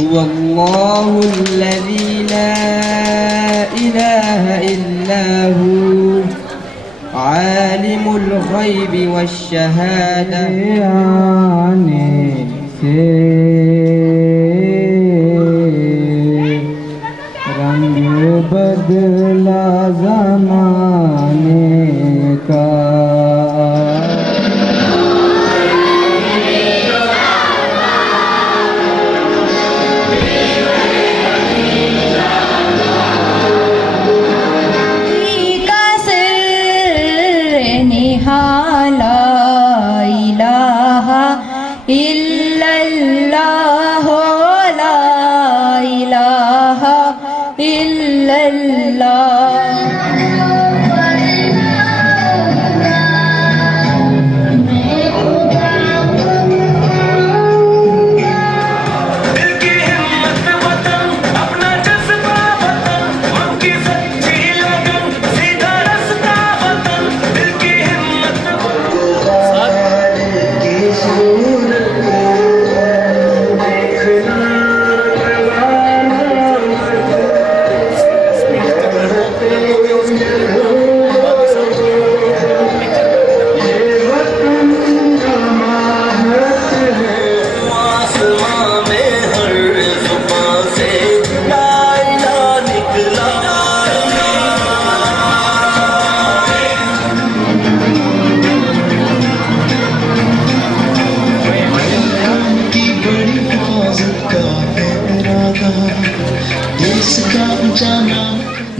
هو الله الذي لا إله إلا هو عالم الغيب والشهادة آنے سے رنگ بدلا زمانے کا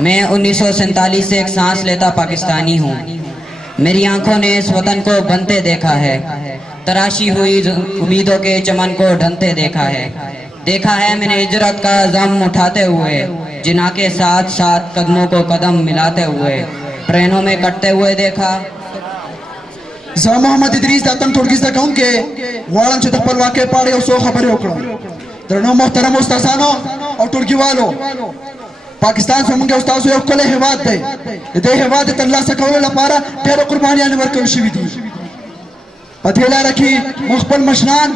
میں 1947 سے ایک سانس لیتا پاکستانی ہوں. میری آنکھوں نے اس وطن کو بنتے دیکھا ہے، تراشی ہوئی امیدوں کے چمن کو ڈھنتے دیکھا ہے. دیکھا ہے میں نے ہجرت کا غم اٹھاتے ہوئے، جناح کے ساتھ ساتھ قدموں کو قدم ملاتے ہوئے ٹرینوں میں کٹتے ہوئے دیکھا. زه محمد ادریس د اتم ټولګي زده کوونکی غواړم چې د خپل واقع په اړه یو څو خبرې وکړم. درنو محترم استادانو او ټولګیوالو، پاکستان زموږ او ستاسو یو ښکلی هېواد دی. د دې هېواد د ترلاسه کولو لپاره ډېرې قربانیانې ورکړل شوي دي. په دې لاره کې موږ خپل مشران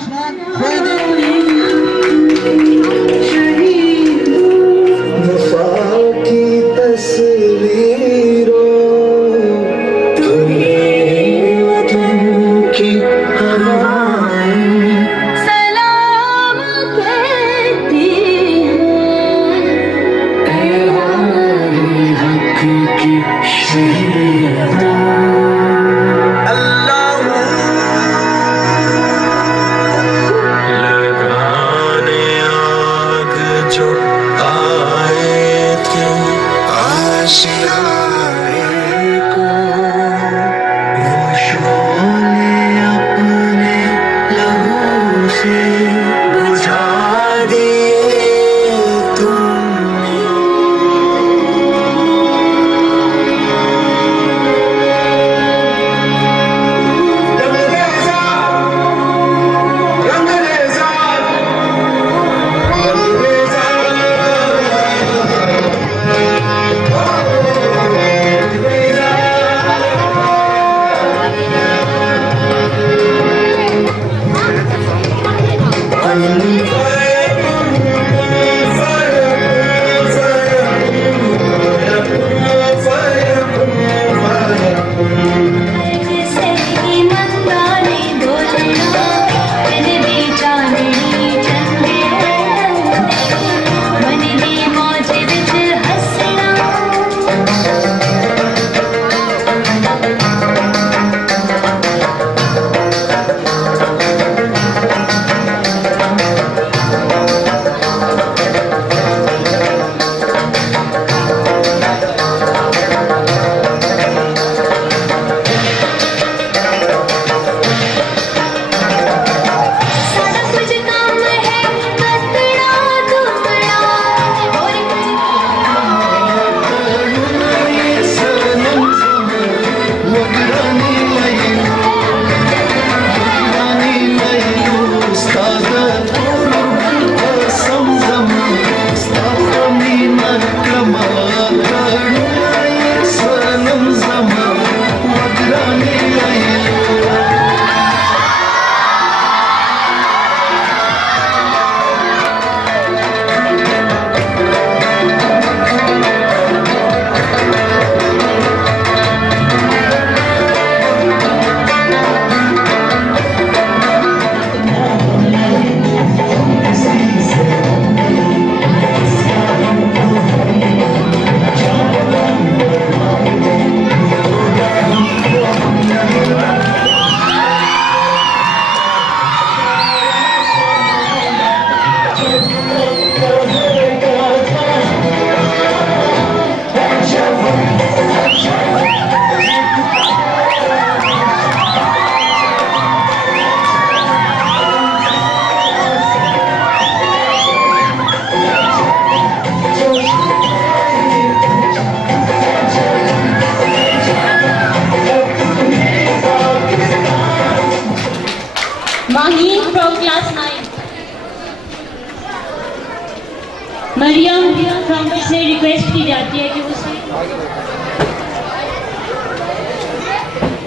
मरियम फ्रॉम से रिक्वेस्ट की जाती है कि वो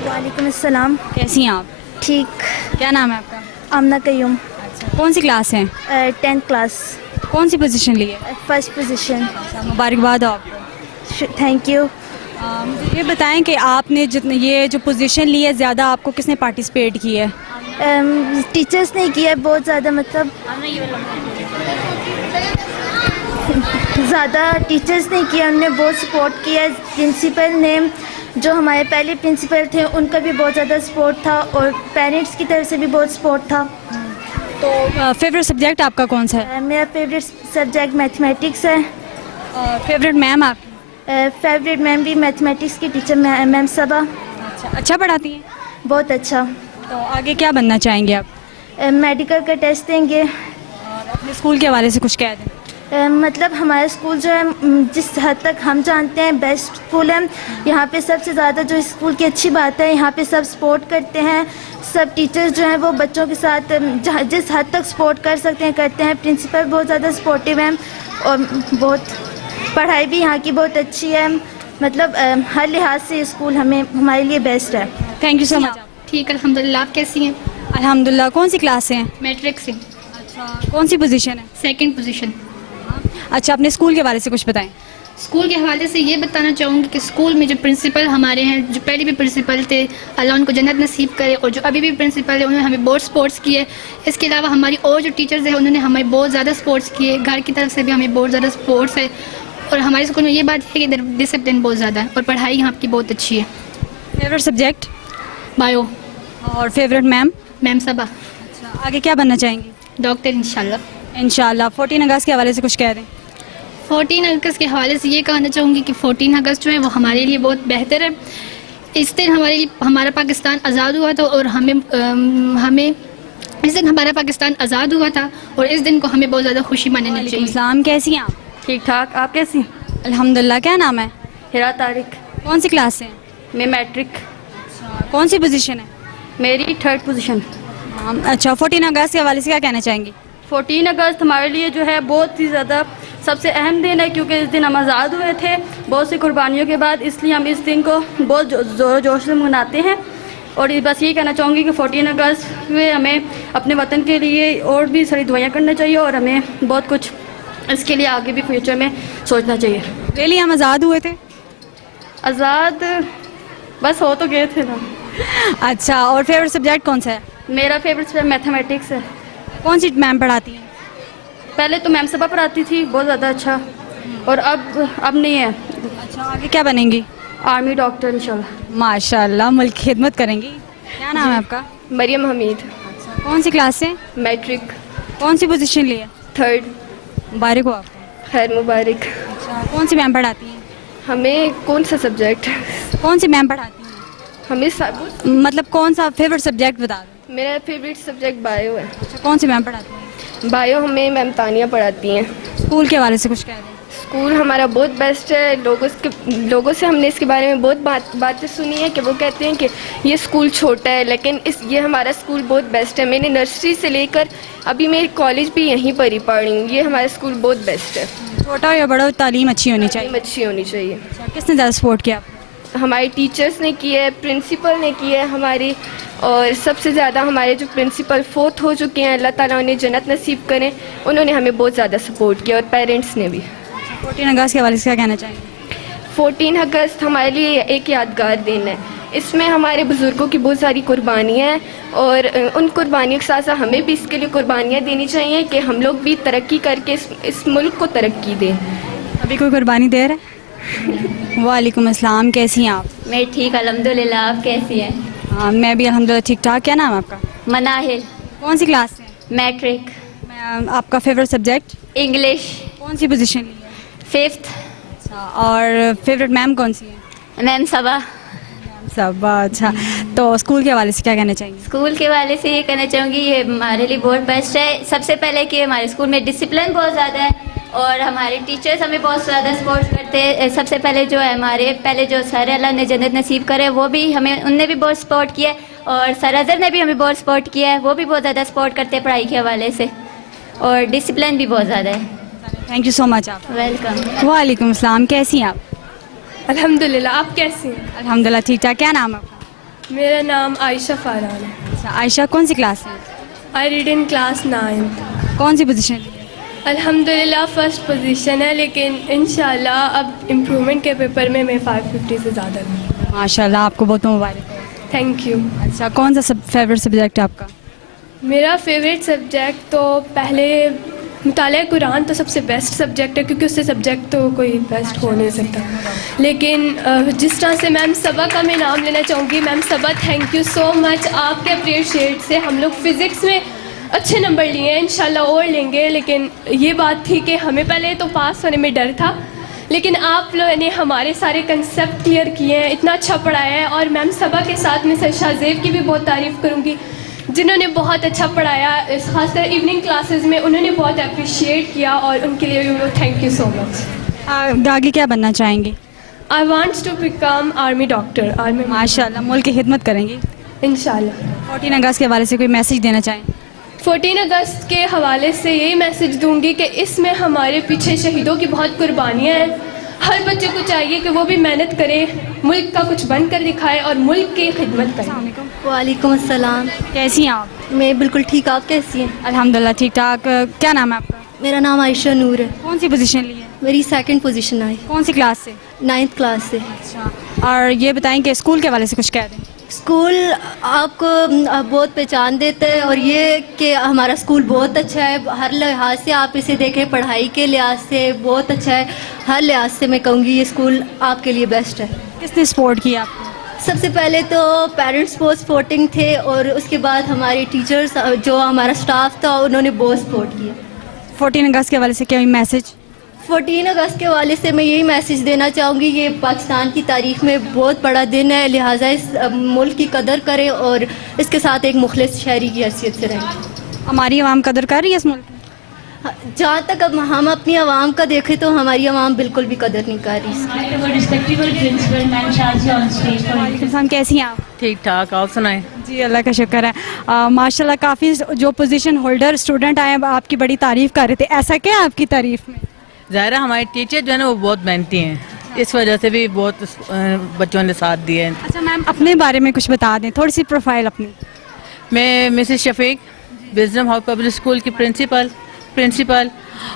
वालेकुम अस्सलाम। कैसी हैं आप? ठीक। क्या नाम है आपका? आमना कयूम। अच्छा, कौन सी क्लास है? 10th क्लास, कौन सी पोजीशन ली है? First position. अच्छा, मुबारकबाद हो आपको। Thank you. मुझे ये बताएं कि आपने जितने ये जो पोजीशन ली है, ज़्यादा आपको किसने पार्टिसिपेट की है? टीचर्स ने किया है बहुत ज़्यादा, मतलब ज़्यादा टीचर्स ने किया, उन्होंने बहुत सपोर्ट किया है। प्रिंसिपल ने, जो हमारे पहले प्रिंसिपल थे, उनका भी बहुत ज़्यादा सपोर्ट था और पेरेंट्स की तरफ से भी बहुत सपोर्ट था। तो फेवरेट सब्जेक्ट आपका कौन सा है? मेरा फेवरेट सब्जेक्ट मैथमेटिक्स है। फेवरेट मैम आपकी? फेवरेट मैम भी मैथमेटिक्स की टीचर मैम सबा। अच्छा पढ़ाती हैं? बहुत अच्छा। तो आगे क्या बनना चाहेंगे आप? मेडिकल का टेस्ट देंगे। और अपने स्कूल के हवाले से कुछ कह दें। मतलब हमारा स्कूल जो है, जिस हद तक हम जानते हैं, बेस्ट स्कूल है। यहाँ पे सबसे ज़्यादा जो स्कूल की अच्छी बात है, यहाँ पे सब सपोर्ट करते हैं। सब टीचर्स जो हैं वो बच्चों के साथ जिस हद तक सपोर्ट कर सकते हैं करते हैं। प्रिंसिपल बहुत ज़्यादा सपोर्टिव हैं और बहुत पढ़ाई भी यहाँ की बहुत अच्छी है। मतलब हर लिहाज से स्कूल हमारे लिए बेस्ट है। Thank you so much. ठीक है, अल्हम्दुलिल्लाह। आप कैसी हैं? अल्हम्दुलिल्लाह। कौन सी क्लास से हैं? मैट्रिक से। अच्छा, कौन सी पोजीशन है? Second position. अच्छा, अपने स्कूल के बारे से कुछ बताएं। स्कूल के हवाले से ये बताना चाहूँगी कि स्कूल में जो प्रिंसिपल हमारे हैं, जो पहले भी प्रिंसिपल थे, अल्लाह उनको जन्नत नसीब करे, और जो अभी भी प्रिंसिपल है, उन्होंने हमें बहुत सपोर्ट्स किए। इसके अलावा हमारी और जो टीचर्स हैं, उन्होंने हमें बहुत ज़्यादा सपोर्ट्स किए। घर की तरफ से भी हमें बहुत ज़्यादा सपोर्ट्स है। और हमारे स्कूल में ये बात है कि डिसिप्लिन बहुत ज़्यादा है और पढ़ाई यहाँ की बहुत अच्छी है। Favourite subject? बायो। और फेवरेट मैम? मैम सबा। अच्छा, आगे क्या बनना चाहेंगी? डॉक्टर इंशाल्लाह। इंशाल्लाह। 14 अगस्त के हवाले से कुछ कह दें। 14 अगस्त के हवाले से ये कहना चाहूँगी कि 14 अगस्त जो है वो हमारे लिए बहुत बेहतर है। इस दिन हमारा पाकिस्तान आज़ाद हुआ था और इस दिन हमारा पाकिस्तान आज़ाद हुआ था और इस दिन को हमें बहुत ज़्यादा खुशी मनानी चाहिए। इस्लाम। कैसी हैं आप? ठीक ठाक। आप कैसी? अल्हम्दुलिल्लाह। क्या नाम है? हिरा तारिक। कौन सी क्लास से हैं? मैं मैट्रिक। कौन सी पोजीशन है? मेरी 3rd पोजीशन। अच्छा, 14 अगस्त के हवाले से क्या कहना चाहेंगी? 14 अगस्त हमारे लिए जो है बहुत ही ज़्यादा सबसे अहम दिन है, क्योंकि इस दिन हम आज़ाद हुए थे बहुत सी कुर्बानियों के बाद, इसलिए हम इस दिन को बहुत ज़ोर जोश से मनाते हैं। और बस यही कहना चाहूँगी कि 14 अगस्त में हमें अपने वतन के लिए और भी सारी दुआएं करना चाहिए और हमें बहुत कुछ इसके लिए आगे भी फ्यूचर में सोचना चाहिए। रियली हम आज़ाद हुए थे? आज़ाद बस हो तो गए थे ना। अच्छा, और फेवरेट सब्जेक्ट कौन सा है? मेरा फेवरेट सब्जेक्ट मैथमेटिक्स है। कौन सी मैम पढ़ाती हैं? पहले तो मैम सबा पढ़ाती थी, बहुत ज़्यादा अच्छा, और अब नहीं है। अच्छा, आगे क्या बनेंगी? आर्मी डॉक्टर इंशाल्लाह। माशाल्लाह, मुल्क की खिदमत करेंगी। क्या नाम है आपका? मरियम हमीद। कौन सी क्लास से? मैट्रिक। कौन सी पोजीशन ली है? 3rd। मुबारक हो आपको। खैर मुबारक। अच्छा, कौन सी मैम पढ़ाती हैं? हमें कौन सा सब्जेक्ट? कौन सी मैम पढ़ाती हैं? हमें सब। मतलब कौन सा फेवरेट सब्जेक्ट बता दो। मेरा फेवरेट सब्जेक्ट बायो है। अच्छा, कौन सी मैम पढ़ाती हैं? बायो हमें मैम तानिया पढ़ाती हैं। स्कूल के हवाले से कुछ कह दें। स्कूल हमारा बहुत बेस्ट है। लोगों से हमने इसके बारे में बहुत बातें सुनी है कि वो कहते हैं कि ये स्कूल छोटा है, लेकिन ये हमारा स्कूल बहुत बेस्ट है। मैंने नर्सरी से लेकर अभी मेरी कॉलेज भी यहीं पर ही पढ़ी हूँ। ये हमारा स्कूल बहुत बेस्ट है। छोटा या बड़ा, तालीम अच्छी होनी चाहिए। तालीम अच्छी होनी चाहिए। अच्छा, किसने ज़्यादा सपोर्ट किया? हमारे टीचर्स ने की है, प्रिंसिपल ने की है हमारी, और सबसे ज़्यादा हमारे जो प्रिंसिपल फोर्थ हो चुके हैं, अल्लाह ताला उन्हें जन्नत नसीब करें, उन्होंने हमें बहुत ज़्यादा सपोर्ट किया, और पेरेंट्स ने भी। 14 अगस्त के हवाले से क्या कहना चाहेंगे? 14 अगस्त हमारे लिए एक यादगार दिन है। इसमें हमारे बुज़ुर्गों की बहुत सारी कुर्बानियाँ हैं, और उन कुर्बानियों के साथ साथ हमें भी इसके लिए कुर्बानियाँ देनी चाहिए कि हम लोग भी तरक्की करके इस मुल्क को तरक्की दें। अभी कोई कुर्बानी दे रहा है? वालेकुम अस्सलाम। कैसी हैं आप? मैं ठीक अल्हम्दुलिल्लाह। आप कैसी हैं? हाँ, मैं भी अल्हम्दुलिल्लाह ठीक ठाक। क्या नाम है आपका? मनाहिल। कौन सी क्लास से? मैट्रिक। आपका फेवरेट सब्जेक्ट? इंग्लिश। कौन सी पोजीशन ली है? 5th। अच्छा, और फेवरेट मैम कौन सी है? मैम सबा। सब। अच्छा, तो स्कूल के हवाले से क्या कहना चाहेंगे? स्कूल के वाले से ये कहना चाहूँगी, ये हमारे लिए बहुत बेस्ट है। सबसे पहले कि हमारे स्कूल में डिसिप्लिन बहुत ज़्यादा है और हमारे टीचर्स हमें बहुत ज़्यादा सपोर्ट करते हैं। सबसे पहले जो है हमारे पहले जो सर अल्लाह ने जन्नत नसीब करे, वो भी हमें, उनने भी बहुत सपोर्ट किया है, और सर अज़हर ने भी हमें बहुत सपोर्ट किया है, वो भी बहुत ज़्यादा सपोर्ट करते हैं पढ़ाई के हवाले से, और डिसिप्लिन भी बहुत ज़्यादा है। थैंक यू सो मच आप। वेलकम। वालेकुम अस्सलाम, कैसी हैं आप? अल्हम्दुलिल्लाह, आप कैसी हैं? अल्हम्दुलिल्लाह ठीक ठाक। क्या नाम है आपका? मेरा नाम आयशा फारहान है। अच्छा, आयशा कौन सी क्लास में? I read in class 9th। कौन सी पोजीशन ली है? अल्हम्दुलिल्लाह फर्स्ट पोजीशन है, लेकिन इंशाल्लाह अब इम्प्रूवमेंट के पेपर में मैं 550 से ज़्यादा लूँ। माशाल्लाह, आपको बहुत मुबारक। Thank you. अच्छा, कौन सा फेवरेट सब्जेक्ट है आपका? मेरा फेवरेट सब्जेक्ट तो पहले मुताले कुरान तो सबसे बेस्ट सब्जेक्ट है, क्योंकि उससे सब्जेक्ट तो कोई बेस्ट हो नहीं सकता। लेकिन जिस तरह से मैम सबा का मैं नाम लेना चाहूँगी, ma'am Saba thank you so much. आपके अप्रिशिएट से हम लोग फ़िज़िक्स में अच्छे नंबर लिए हैं, इंशाल्लाह और लेंगे। लेकिन ये बात थी कि हमें पहले तो पास होने में डर था, लेकिन आप लोगों ने हमारे सारे कंसेप्ट क्लियर किए हैं, इतना अच्छा पढ़ाया है। और मैम सबा के साथ मैं सर शाहजेब की भी बहुत तारीफ़ करूँगी, जिन्होंने बहुत अच्छा पढ़ाया, खासकर इवनिंग क्लासेस में उन्होंने बहुत अप्रिशिएट किया, और उनके लिए भी थैंक यू सो मच। आगे क्या बनना चाहेंगे? I wants to become army doctor. Army माशाल्लाह, मुल्क की खिदमत करेंगी इंशाल्लाह। 14 अगस्त के हवाले से कोई मैसेज देना चाहें? 14 अगस्त के हवाले से यही मैसेज दूंगी कि इसमें हमारे पीछे शहीदों की बहुत कुर्बानियाँ हैं। हर बच्चे को चाहिए कि वो भी मेहनत करे, मुल्क का कुछ बन कर दिखाए और मुल्क की खिदमत करे। वालेकुम अस्सलाम। कैसी हैं आप? मैं बिल्कुल ठीक, आप कैसी हैं? अल्हम्दुलिल्लाह ठीक ठाक। क्या नाम है आपका? मेरा नाम आयशा नूर है। कौन सी पोजीशन ली है? मेरी 2nd पोजीशन आई, कौन सी क्लास से? 9th क्लास से। अच्छा, और ये बताएं कि स्कूल के हवाले से कुछ कह दें। स्कूल आपको बहुत पहचान देता है, और ये कि हमारा स्कूल बहुत अच्छा है। हर लिहाज से आप इसे देखें, पढ़ाई के लिहाज से बहुत अच्छा है। हर लिहाज से मैं कहूँगी ये स्कूल आपके लिए बेस्ट है। किसने सपोर्ट किया आपको? सबसे पहले तो पेरेंट्स बहुत सपोर्टिंग थे, और उसके बाद हमारे टीचर्स, जो हमारा स्टाफ था, उन्होंने बहुत सपोर्ट किया। 14 अगस्त के हवाले से क्या मैसेज? 14 अगस्त के हवाले से मैं यही मैसेज देना चाहूँगी, ये पाकिस्तान की तारीख़ में बहुत बड़ा दिन है, लिहाजा इस मुल्क की कदर करें और इसके साथ एक मुखलिस शहरी की हैसियत से रहें। हमारी आवाम कदर कर रही है इस मुल्क की? जहाँ तक अब हम अपनी आवाम का देखें तो हमारी आवाम बिल्कुल भी कदर नहीं कर रही। हम कैसी हैं आप? ठीक ठाक, आप सुनाएं? जी अल्लाह का शुक्र है। माशाल्लाह, काफ़ी जो पोजीशन होल्डर स्टूडेंट आए आपकी बड़ी तारीफ़ कर रहे थे, ऐसा क्या है आपकी तारीफ़ में? ज़ाहिर है हमारे टीचर जो है ना वो बहुत मेहनती हैं, इस वजह से भी बहुत बच्चों ने साथ दिए हैं। अच्छा मैम, अपने बारे में कुछ बता दें, थोड़ी सी प्रोफाइल अपनी। मैं Mrs Shafiq, Wisdom House Public School की प्रिंसिपल,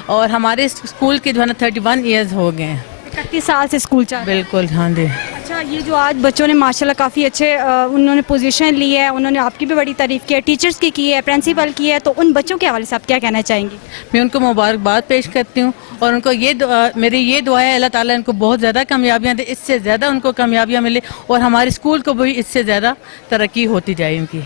और हमारे स्कूल के जो है ना 31 ईयर्स हो गए हैं। 31 साल से स्कूल चल। बिल्कुल, हाँ जी। अच्छा, ये जो आज बच्चों ने माशाल्लाह काफ़ी अच्छे उन्होंने पोजीशन ली है, उन्होंने आपकी भी बड़ी तारीफ़ की है, टीचर्स की है, प्रिंसिपल की है, तो उन बच्चों के हवाले से आप क्या कहना चाहेंगी? मैं उनको मुबारकबाद पेश करती हूँ, और उनको मेरी ये दुआ है अल्लाह ताला इनको बहुत ज़्यादा कामयाबियाँ दे, इससे ज़्यादा उनको कामयाबियाँ मिले, और हमारे स्कूल को भी इससे ज़्यादा तरक्की होती जाए इनकी।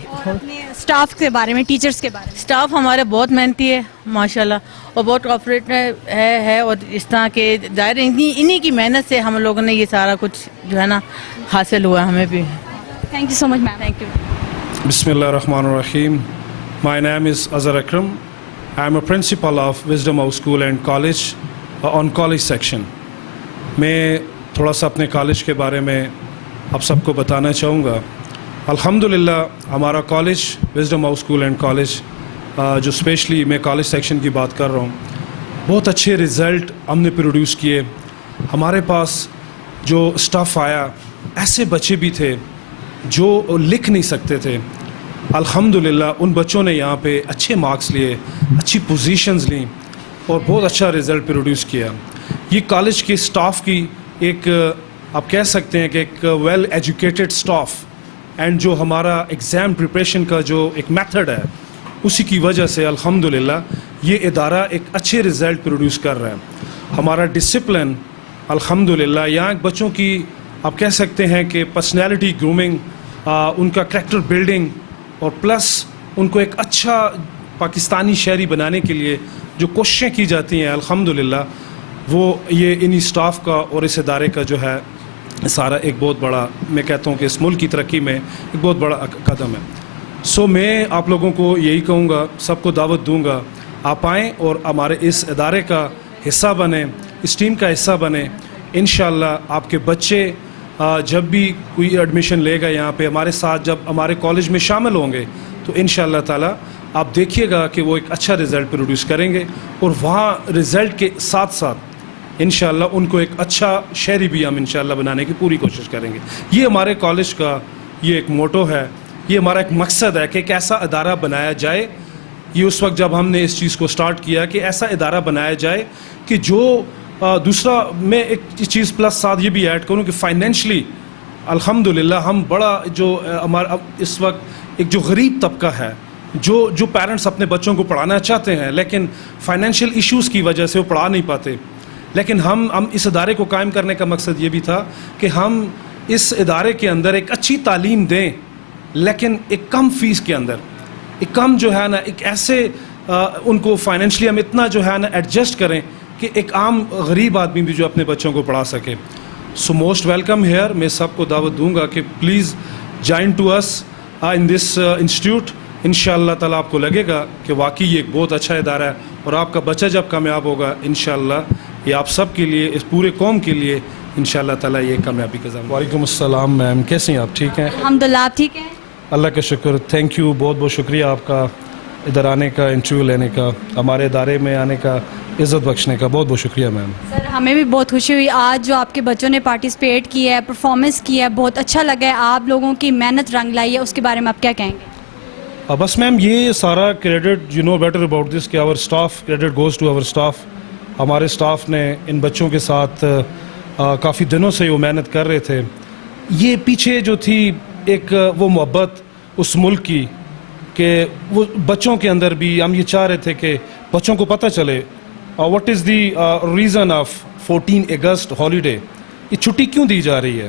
स्टाफ के बारे में, टीचर्स के बारे में? स्टाफ हमारे बहुत मेहनती है माशाल्लाह, और बहुत कोऑपरेटिव है, और इस तरह के ज़ाहिर इन्हीं की मेहनत से हम लोगों ने ये सारा कुछ जो है ना हासिल हुआ हमें भी। Thank you so much ma'am. Thank you. Bismillahirrahmanirrahim. My name is Azhar Akram. I am a principal of Wisdom House School and College on college section. मैं थोड़ा सा अपने कॉलेज के बारे में आप सबको बताना चाहूँगा। अल्हम्दुलिल्लाह हमारा college wisdom house school and college, जो स्पेशली मैं कॉलेज सेक्शन की बात कर रहा हूँ, बहुत अच्छे रिज़ल्ट हमने प्रोड्यूस किए। हमारे पास जो स्टाफ आया, ऐसे बच्चे भी थे जो लिख नहीं सकते थे। अल्हम्दुलिल्लाह उन बच्चों ने यहाँ पे अच्छे मार्क्स लिए, अच्छी पोजीशंस ली, और बहुत अच्छा रिज़ल्ट प्रोड्यूस किया। ये कॉलेज के स्टाफ की एक आप कह सकते हैं कि एक वेल एजुकेटेड स्टाफ, एंड जो हमारा एग्ज़ाम प्रिपरेशन का जो एक मेथड है, उसी की वजह से अल्हम्दुलिल्लाह ये इदारा एक अच्छे रिज़ल्ट प्रोड्यूस कर रहा है। हमारा डिसिप्लिन अल्हम्दुलिल्लाह, यहाँ बच्चों की आप कह सकते हैं कि पर्सनैलिटी ग्रूमिंग, उनका करैक्टर बिल्डिंग, और प्लस उनको एक अच्छा पाकिस्तानी शहरी बनाने के लिए जो कोशिशें की जाती हैं, अल्हम्दुलिल्लाह वो ये इन्हीं स्टाफ का और इस इदारे का जो है सारा एक बहुत बड़ा, मैं कहता हूँ कि इस मुल्क की तरक्की में एक बहुत बड़ा कदम है। सो मैं आप लोगों को यही कहूँगा, सबको दावत दूँगा, आप आएँ और हमारे इस इदारे का हिस्सा बने, इस टीम का हिस्सा बने। इंशाअल्लाह आपके बच्चे जब भी कोई एडमिशन लेगा यहाँ पे हमारे साथ, जब हमारे कॉलेज में शामिल होंगे, तो इंशाअल्लाह ताला آپ دیکھیے گا کہ وہ ایک اچھا رزلٹ پروڈیوس کریں گے اور وہاں رزلٹ کے ساتھ ساتھ انشاءاللہ ان کو ایک اچھا شہری بھی ہم انشاءاللہ بنانے کی پوری کوشش کریں گے. یہ ہمارے کالج کا یہ ایک موٹو ہے, یہ ہمارا ایک مقصد ہے کہ ایک ایسا ادارہ بنایا جائے. یہ اس وقت جب ہم نے اس چیز کو سٹارٹ کیا کہ ایسا ادارہ بنایا جائے کہ جو دوسرا, میں ایک چیز پلس ساتھ یہ بھی ایڈ کروں کہ فائنینشلی الحمدللہ ہم بڑا جو ہمارا اس وقت ایک جو غریب طبقہ ہے, جو پیرنٹس اپنے بچوں کو پڑھانا چاہتے ہیں لیکن فائنینشیل ایشوز کی وجہ سے وہ پڑھا نہیں پاتے, لیکن ہم اس ادارے کو قائم کرنے کا مقصد یہ بھی تھا کہ ہم اس ادارے کے اندر ایک اچھی تعلیم دیں لیکن ایک کم فیس کے اندر, ایک کم جو ہے نا ایک ایسے ان کو فائنینشلی ہم اتنا جو ہے نا ایڈجسٹ کریں کہ ایک عام غریب آدمی بھی جو اپنے بچوں کو پڑھا سکے. So most welcome here. میں سب کو دعوت دوں گا کہ پلیز جوائن ٹو اس ان دس انسٹیٹیوٹ. انشاءاللہ تعالیٰ آپ کو لگے گا کہ واقعی یہ ایک بہت اچھا ادارہ ہے اور آپ کا بچہ جب کامیاب ہوگا انشاءاللہ یہ آپ سب کے لیے, اس پورے قوم کے لیے انشاءاللہ تعالیٰ یہ کامیابی کا ضامن. وعلیکم السلام میم, کیسے ہیں آپ؟ ٹھیک ہیں الحمدللہ. آپ ٹھیک ہیں؟ اللہ کا شکر. تھینک یو, بہت بہت شکریہ آپ کا ادھر آنے کا, انٹرویو لینے کا, ہمارے ادارے میں آنے کا, عزت بخشنے کا. بہت بہت شکریہ میم. سر ہمیں بھی بہت خوشی ہوئی آج جو آپ کے بچوں نے پارٹیسپیٹ کیا ہے, پرفارمنس کی ہے, بہت اچھا لگا ہے. آپ لوگوں کی محنت رنگ لائی ہے, اس کے بارے میں آپ کیا کہیں گے؟ بس میم یہ سارا credit you know better about this کہ our staff, credit goes to our staff. ہمارے اسٹاف نے ان بچوں کے ساتھ کافی دنوں سے وہ محنت کر رہے تھے. یہ پیچھے جو تھی ایک وہ محبت اس ملک کی کہ وہ بچوں کے اندر بھی ہم یہ چاہ رہے تھے کہ بچوں کو پتہ چلے what is the reason of 14 August holiday. یہ چھٹی کیوں دی جا رہی ہے,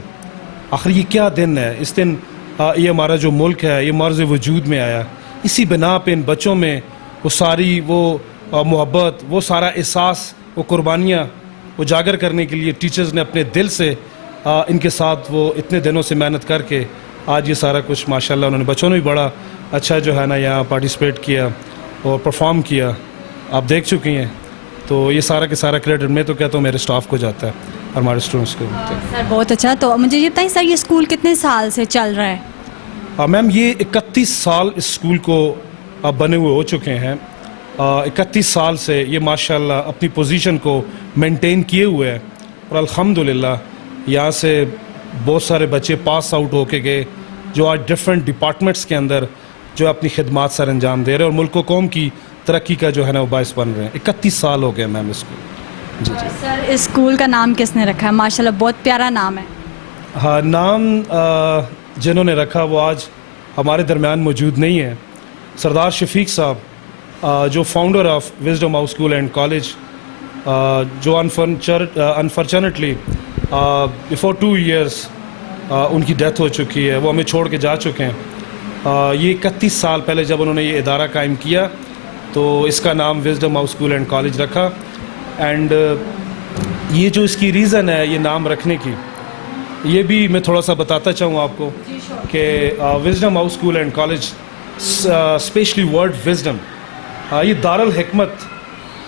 آخر یہ کیا دن ہے؟ اس دن یہ ہمارا جو ملک ہے یہ مرز وجود میں آیا. اسی بنا پہ ان بچوں میں وہ ساری وہ محبت, وہ سارا احساس, وہ قربانیاں اجاگر کرنے کے لیے ٹیچرز نے اپنے دل سے ان کے ساتھ وہ اتنے دنوں سے محنت کر کے آج یہ سارا کچھ ماشاءاللہ انہوں نے, بچوں نے بھی بڑا اچھا جو ہے نا یہاں پارٹیسپیٹ کیا اور پرفارم کیا, آپ دیکھ چکی ہیں. تو یہ سارا کے سارا کریڈٹ میں تو کہتا ہوں میرے اسٹاف کو جاتا ہے اور ہمارے اسٹوڈنٹس کو. سر بہت اچھا. تو مجھے یہ بتائیں سر یہ اسکول کتنے سال سے چل رہا ہے؟ میم یہ 31 سال اس اسکول کو بنے ہوئے ہو چکے ہیں. 31 سال سے یہ ماشاءاللہ اپنی پوزیشن کو مینٹین کیے ہوئے ہیں اور الحمدللہ یہاں سے بہت سارے بچے پاس آؤٹ ہو کے گئے جو آج ڈفرینٹ ڈپارٹمنٹس کے اندر جو اپنی خدمات سر انجام دے رہے ہیں اور ملک و قوم کی ترقی کا جو ہے نا وہ باعث بن رہے ہیں. 31 سال ہو گئے میم اس کو. جی جی سر اس اسکول کا نام کس نے رکھا ہے؟ ماشاءاللہ بہت پیارا نام ہے. ہاں, نام جنہوں نے رکھا وہ آج ہمارے درمیان موجود نہیں ہیں. سردار شفیق صاحب جو founder of wisdom house school and college, جو انفارچونیٹلی بیفور 2 ایئرس ان کی ڈیتھ ہو چکی ہے, وہ ہمیں چھوڑ کے جا چکے ہیں. یہ 31 سال پہلے جب انہوں نے یہ ادارہ قائم کیا تو اس کا نام wisdom house school and college رکھا. اینڈ یہ جو اس کی ریزن ہے یہ نام رکھنے کی, یہ بھی میں تھوڑا سا بتاتا چاہوں آپ کو کہ Wisdom house school and college specially word Wisdom, یہ دارالحکمت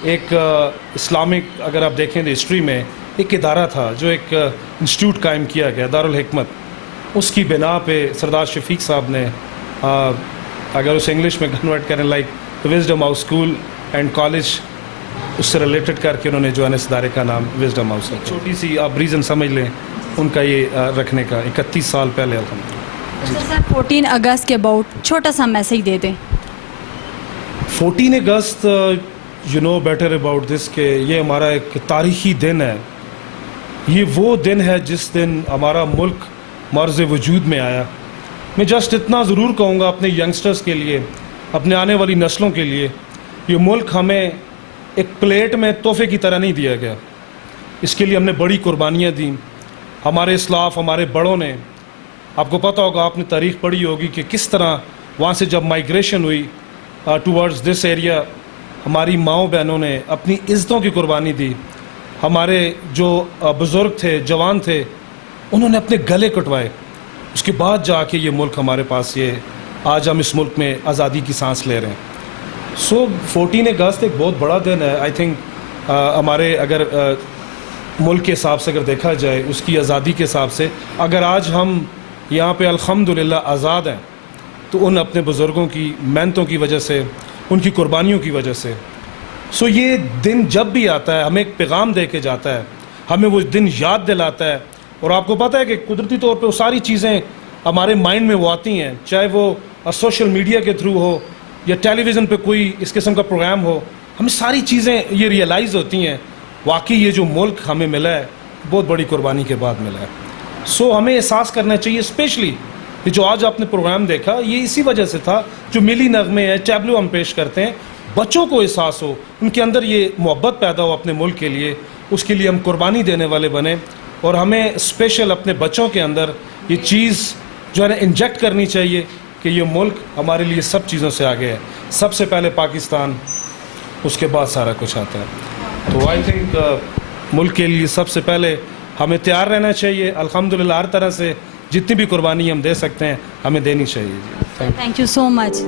ایک اسلامک اگر آپ دیکھیں تو ہسٹری میں ایک ادارہ تھا جو ایک انسٹیٹیوٹ قائم کیا گیا دارالحکمت. اس کی بنا پہ سردار شفیق صاحب نے اگر اسے انگلش میں کنورٹ کریں like wisdom house school and college, اس سے ریلیٹڈ کر کے انہوں نے جو ہے اس ادارے کا نام وزڈم ہاؤس ہے. چھوٹی سی آپ ریزن سمجھ لیں ان کا یہ رکھنے کا 31 سال پہلے. سر 14 اگست کے اباؤٹ چھوٹا سا میسیج دے دیں. 14 اگست you know better about this کہ یہ ہمارا ایک تاریخی دن ہے. یہ وہ دن ہے جس دن ہمارا ملک مرز وجود میں آیا. میں جسٹ اتنا ضرور کہوں گا اپنے ینگسٹرز کے لیے, اپنے آنے والی نسلوں کے لیے, یہ ملک ہمیں ایک پلیٹ میں تحفے کی طرح نہیں دیا گیا. اس کے لیے ہم نے بڑی قربانیاں دیں. ہمارے اسلاف, ہمارے بڑوں نے, آپ کو پتہ ہوگا, آپ نے تاریخ پڑھی ہوگی کہ کس طرح وہاں سے جب مائیگریشن ہوئی ٹورڈز دس ایریا, ہماری ماؤں بہنوں نے اپنی عزتوں کی قربانی دی. ہمارے جو بزرگ تھے, جوان تھے, انہوں نے اپنے گلے کٹوائے. اس کے بعد جا کے یہ ملک ہمارے پاس, یہ آج ہم اس ملک میں آزادی کی سانس لے رہے ہیں. سو 14 اگست ایک بہت بڑا دن ہے. آئی تھنک ہمارے اگر ملک کے حساب سے اگر دیکھا جائے, اس کی آزادی کے حساب سے, اگر آج ہم یہاں پہ الحمدللہ آزاد ہیں تو ان اپنے بزرگوں کی محنتوں کی وجہ سے, ان کی قربانیوں کی وجہ سے. سو یہ دن جب بھی آتا ہے ہمیں ایک پیغام دے کے جاتا ہے, ہمیں وہ دن یاد دلاتا ہے. اور آپ کو پتہ ہے کہ قدرتی طور پہ وہ ساری چیزیں ہمارے مائنڈ میں وہ آتی ہیں, چاہے وہ سوشل میڈیا کے تھرو ہو یا ٹیلی ویژن پہ کوئی اس قسم کا پروگرام ہو, ہمیں ساری چیزیں یہ ریئلائز ہوتی ہیں واقعی یہ جو ملک ہمیں ملا ہے بہت بڑی قربانی کے بعد ملا ہے. سو ہمیں احساس کرنا چاہیے, اسپیشلی یہ جو آج آپ نے پروگرام دیکھا یہ اسی وجہ سے تھا, جو ملی نغمے ہیں, ٹیبلو ہم پیش کرتے ہیں, بچوں کو احساس ہو, ان کے اندر یہ محبت پیدا ہو اپنے ملک کے لیے, اس کے لیے ہم قربانی دینے والے بنیں. اور ہمیں اسپیشل اپنے بچوں کے اندر یہ چیز جو ہے نا انجیکٹ کرنی چاہیے کہ یہ ملک ہمارے لیے سب چیزوں سے آگے ہے, سب سے پہلے پاکستان, اس کے بعد سارا کچھ آتا ہے. تو آئی تھنک ملک کے لیے سب سے پہلے ہمیں تیار رہنا چاہیے. الحمدللہ ہر طرح سے جتنی بھی قربانی ہم دے سکتے ہیں ہمیں دینی چاہیے. Thank you so much.